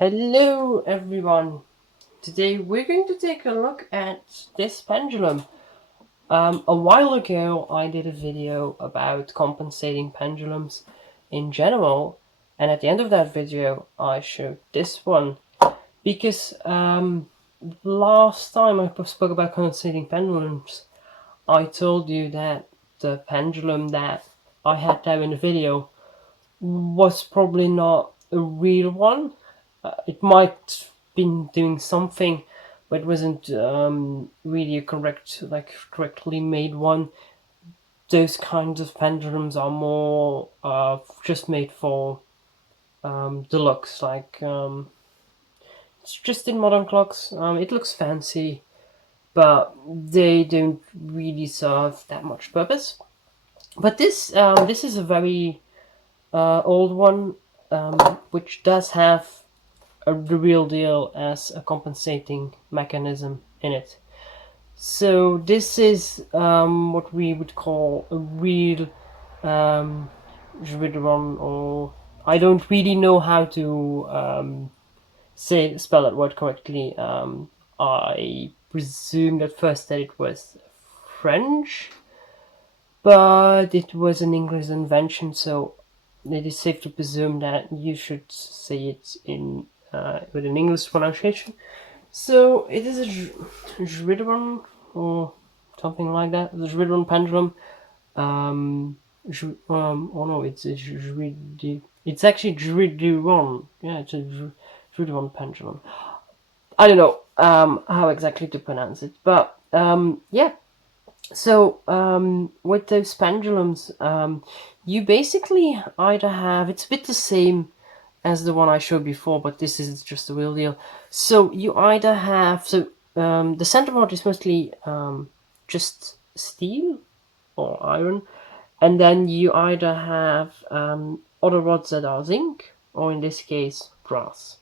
Hello everyone! Today we're going to take a look at this pendulum. A while ago I did a video about compensating pendulums in general, and at the end of that video I showed this one because last time I spoke about compensating pendulums I told you that the pendulum that I had there in the video was probably not a real one. It might been doing something, but it wasn't really a correctly made one. Those kinds of pendulums are more just made for the looks. It's just in modern clocks. It looks fancy, but they don't really serve that much purpose. But this is a very old one, which does have the real deal as a compensating mechanism in it. So this is what we would call a real Giridon, or I don't really know how to spell that word correctly. I presumed at first that it was French, but it was an English invention, so it is safe to presume that you should say it in with an English pronunciation. So it is a Giridon or something like that. The Giridon pendulum. Oh no, it's a It's actually Giridon. Yeah, it's a Giridon pendulum. I don't know how exactly to pronounce it, but yeah. So with those pendulums, you basically either have, it's a bit the same as the one I showed before, but this is just the real deal. So you either have, the center rod is mostly just steel or iron, and then you either have other rods that are zinc, or in this case, brass.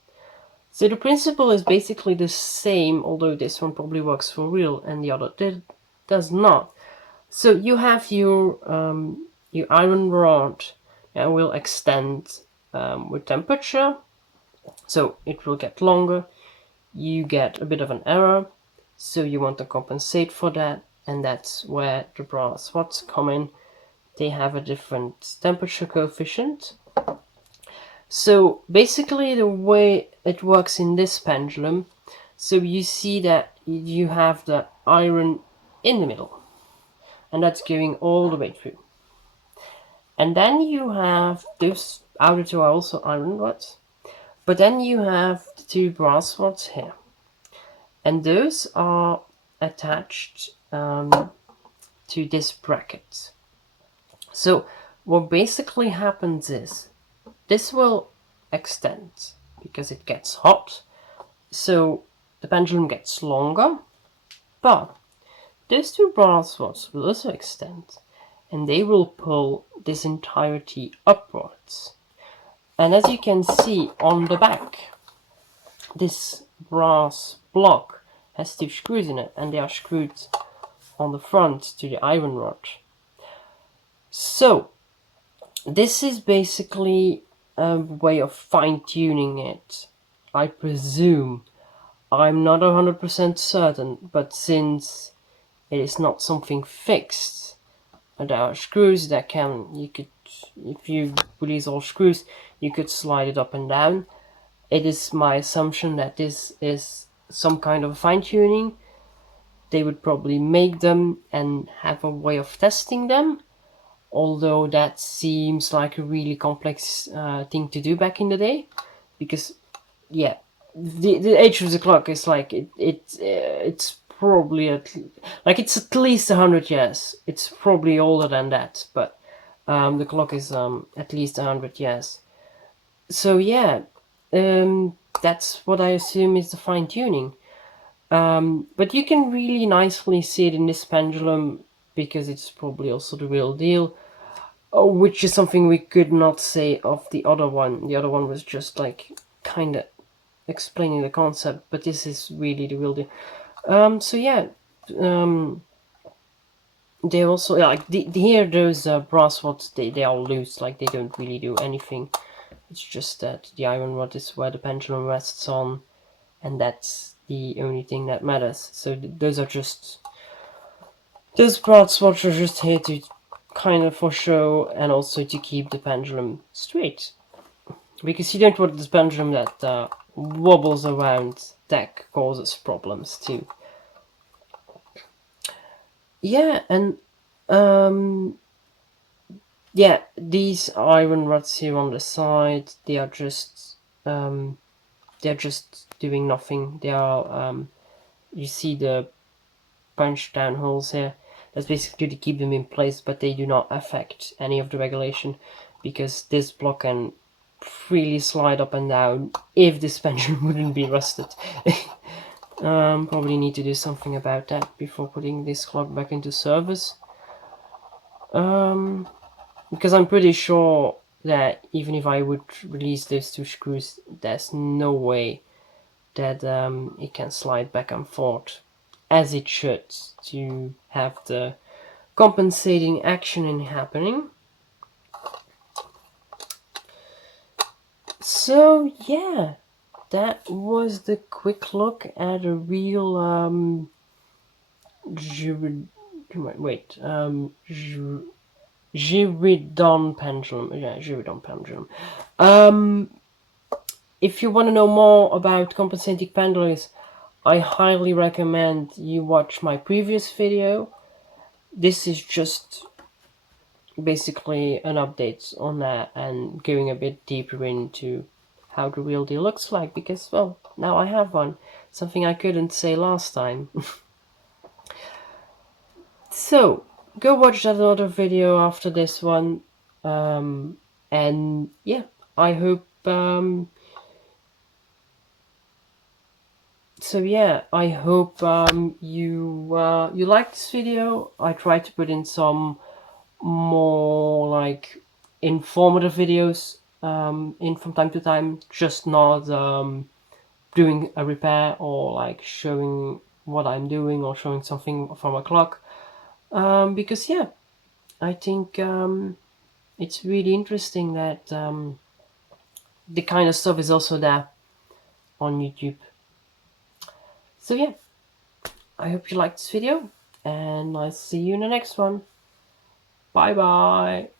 So the principle is basically the same, although this one probably works for real and the other does not. So you have your iron rod and will extend with temperature, so it will get longer. You get a bit of an error, so you want to compensate for that, and that's where the brass rods come in. They have a different temperature coefficient. So basically the way it works in this pendulum, so you see that you have the iron in the middle, and that's going all the way through. And then you have those outer two are also iron rods, but then you have the two brass rods here, and those are attached to this bracket. So what basically happens is this will extend because it gets hot, so the pendulum gets longer, but those two brass rods will also extend, and they will pull this entirety upwards. And as you can see on the back, this brass block has two screws in it, and they are screwed on the front to the iron rod. So this is basically a way of fine-tuning it, I presume. I'm not 100% certain, but since it is not something fixed, and there are screws that if you release all screws, you could slide it up and down. It is my assumption that this is some kind of fine-tuning. They would probably make them and have a way of testing them, although that seems like a really complex thing to do back in the day, because yeah, the age of the clock is like it's probably it's at least 100 years. It's probably older than that, but the clock is at least 100 years. So yeah, that's what I assume is the fine-tuning. But you can really nicely see it in this pendulum because it's probably also the real deal, which is something we could not say of the other one. The other one was just like kind of explaining the concept, but this is really the real deal. So yeah, they also here those brass rods, they are loose, like they don't really do anything It's just that the iron rod is where the pendulum rests on, and that's the only thing that matters. So those are just, those parts which are just here to kind of for show, and also to keep the pendulum straight. Because you don't want this pendulum that wobbles around, that causes problems too. Yeah, and yeah, these iron rods here on the side, they're just doing nothing. They are you see the punch down holes here. That's basically to keep them in place, but they do not affect any of the regulation, because this block can freely slide up and down if this pendulum wouldn't be rusted. Probably need to do something about that before putting this clock back into service. Because I'm pretty sure that even if I would release those two screws, there's no way that it can slide back and forth as it should to have the compensating action in happening. So yeah, that was the quick look at a real Giridon pendulum. Yeah, Giridon pendulum. If you want to know more about compensating pendulums, I highly recommend you watch my previous video. This is just basically an update on that and going a bit deeper into how the real deal looks like, because, well, now I have one. Something I couldn't say last time. So, go watch that other video after this one. And yeah, I hope so yeah, I hope you liked this video. I tried to put in some more like informative videos in from time to time, just not doing a repair or like showing what I'm doing or showing something from a clock. Because yeah, I think it's really interesting that the kind of stuff is also there on YouTube. So yeah, I hope you liked this video, and I'll see you in the next one. Bye bye.